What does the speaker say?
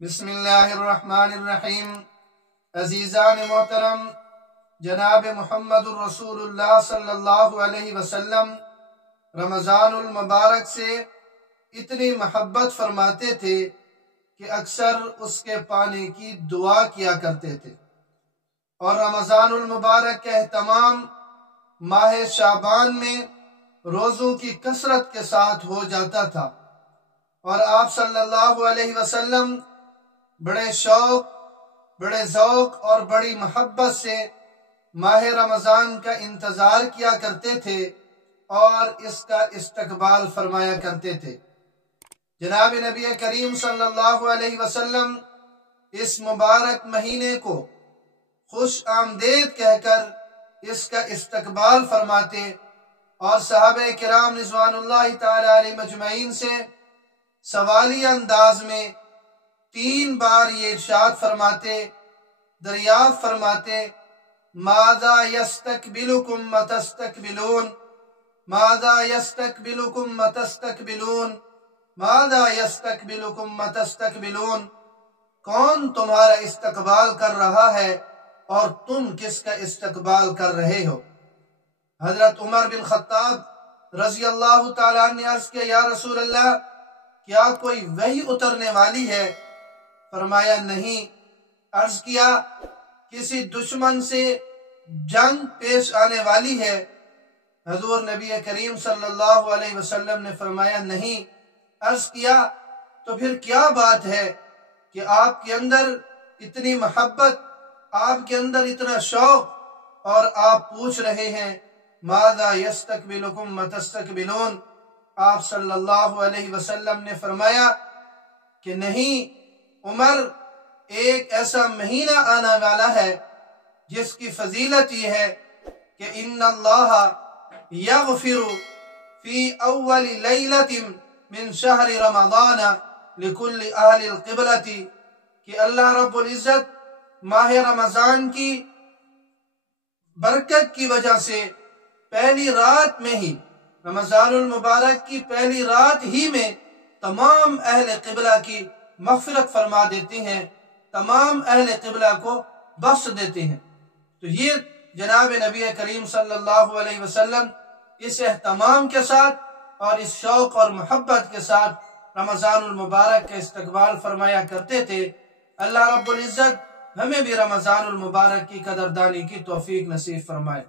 بسم اللہ الرحمن الرحیم۔ عزیزان محترم، جناب محمد الرسول اللہ صلی اللہ علیہ وسلم رمضان المبارک سے اتنی محبت فرماتے تھے کہ اکثر اس کے پانے کی دعا کیا کرتے تھے، اور رمضان المبارک کا اہتمام ماہ شعبان میں روزوں کی کثرت کے ساتھ ہو جاتا تھا، اور آپ صلی اللہ علیہ وسلم بڑے شوق، بڑے ذوق اور بڑی محبت سے ماہ رمضان کا انتظار کیا کرتے تھے اور اس کا استقبال فرمایا کرتے تھے۔ جناب نبی کریم صلی اللہ علیہ وسلم اس مبارک مہینے کو خوش آمدید کہہ کر اس کا استقبال فرماتے، اور صحابہ کرام رضوان اللہ تعالی علیہ مجمعین سے سوالی انداز میں 3 بار یہ ارشاد فرماتے، دریافت فرماتے، ماذا یستقبلکم متستقبلون، ماذا یستقبلکم متستقبلون، ماذا یستقبلکم متستقبلون، کون تمہارا استقبال کر رہا ہے اور تم کس کا استقبال کر رہے ہو؟ حضرت عمر بن خطاب رضی اللہ تعالیٰ عنہ نے عرض کیا، یا رسول اللہ، کیا کوئی وحی اترنے والی ہے؟ فرمایا نہیں۔ عرض کیا، کسی دشمن سے جنگ پیش آنے والی ہے؟ حضور نبی کریم صلی اللہ علیہ وسلم نے فرمایا نہیں۔ عرض کیا، تو پھر کیا بات ہے کہ آپ کے اندر اتنی محبت، آپ کے اندر اتنا شوق، اور آپ پوچھ رہے ہیں ماذا یستقبلکم متستقبلون؟ آپ صلی اللہ علیہ وسلم نے فرمایا کہ نہیں عمر، ایک ایسا مہینہ آنے والا ہے جس کی فضیلت یہ ہے کہ ان اللہ یغفر فی اول لیلۃ من شہر رمضان لکل اہل القبلۃ، کہ اللہ رب العزت ماہ رمضان کی برکت کی وجہ سے پہلی رات میں ہی، رمضان المبارک کی پہلی رات ہی میں تمام اہل قبلہ کی مغفرت فرما دیتے ہیں، تمام اہل قبلہ کو بخش دیتے ہیں۔ تو یہ جناب نبی کریم صلی اللہ علیہ وسلم اس اہتمام کے ساتھ اور اس شوق اور محبت کے ساتھ رمضان المبارک کا استقبال فرمایا کرتے تھے۔ اللہ رب العزت ہمیں بھی رمضان المبارک کی قدردانی کی توفیق نصیب فرمائے۔